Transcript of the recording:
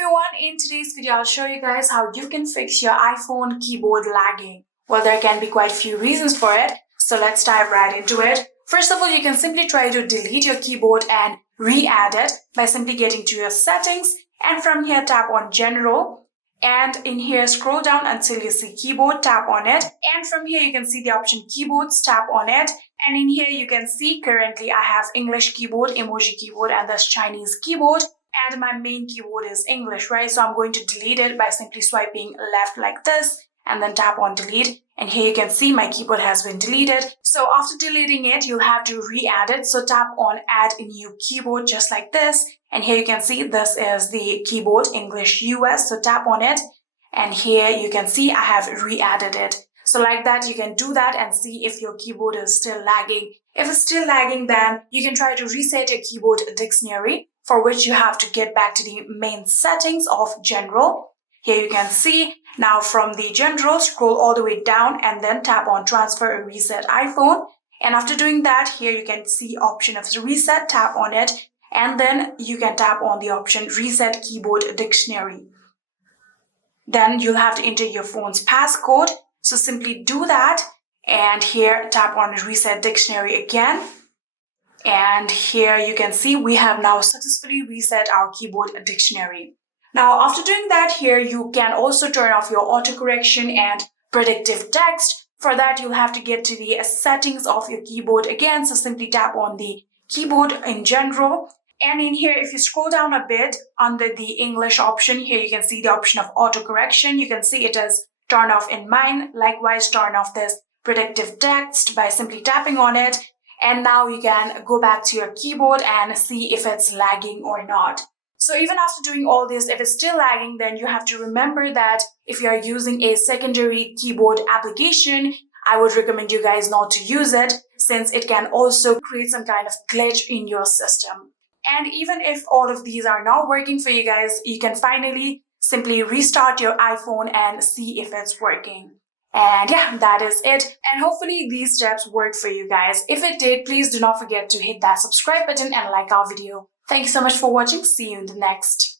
everyone, in today's video I'll show you guys how you can fix your iPhone keyboard lagging. Well, there can be quite a few reasons for it, so let's dive right into it. First of all, you can simply try to delete your keyboard and re-add it by simply getting to your settings, and from here tap on General, and in here scroll down until you see keyboard, tap on it, and from here you can see the option keyboards, tap on it, and in here you can see currently I have English keyboard, emoji keyboard, and this Chinese keyboard. And my main keyboard is English, right? So I'm going to delete it by simply swiping left like this and then tap on delete. And here you can see my keyboard has been deleted. So after deleting it, you'll have to re-add it. So tap on add a new keyboard just like this. And here you can see this is the keyboard English US. So tap on it. And here you can see I have re-added it. So like that, you can do that and see if your keyboard is still lagging. If it's still lagging, then you can try to reset your keyboard dictionary, for which you have to get back to the main settings of General. Here you can see, now from the General, scroll all the way down and then tap on Transfer or Reset iPhone. And after doing that, here you can see option of Reset, tap on it, and then you can tap on the option Reset Keyboard Dictionary. Then you'll have to enter your phone's passcode. So simply do that, and here tap on Reset Dictionary again. And here you can see we have now successfully reset our keyboard dictionary. Now, after doing that, here you can also turn off your autocorrection and predictive text. For that, you'll have to get to the settings of your keyboard again. So simply tap on the keyboard in General. And in here, if you scroll down a bit under the English option, here you can see the option of autocorrection. You can see it is turned off in mine. Likewise, turn off this predictive text by simply tapping on it. And now you can go back to your keyboard and see if it's lagging or not. So even after doing all this, if it's still lagging, then you have to remember that if you are using a secondary keyboard application, I would recommend you guys not to use it, since it can also create some kind of glitch in your system. And even if all of these are not working for you guys, you can finally simply restart your iPhone and see if it's working. And yeah, that is it. And hopefully these steps work for you guys. If it did, please do not forget to hit that subscribe button and like our video. Thank you so much for watching. See you in the next.